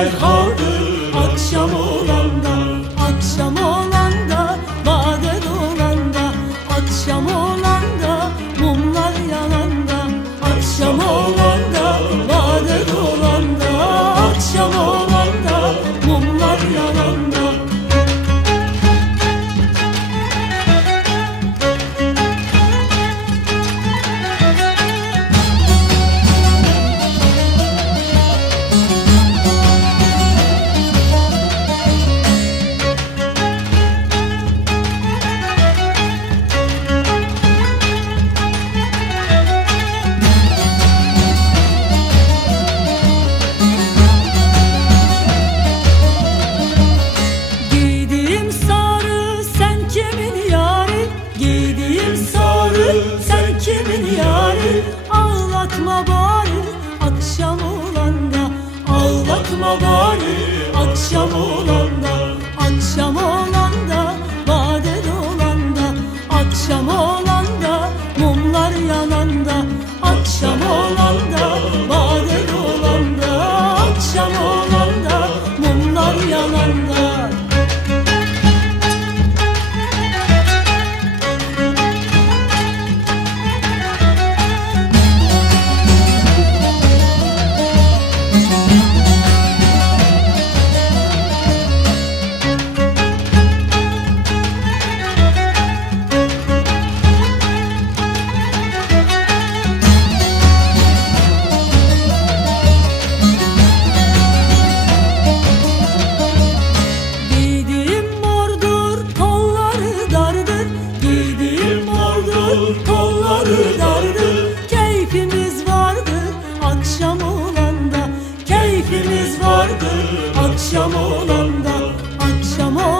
serhadır akşam olanda, akşam olanda, bade dolanda, akşam olanda, mumlar yananda, akşam olanda, bade dolanda, akşam olanda, mumlar yananda. Sen kimin yari? Ağlatma bari akşam olanda, ağlatma bari akşam olanda, akşam olanda, bade dolanda, akşam olanda, mumlar yananda, akşam olanda, bade dolanda, akşam olanda, mumlar yananda. Kolları dardır, keyfimiz vardır akşam olanda, keyfimiz vardır akşam olanda, akşam olanda.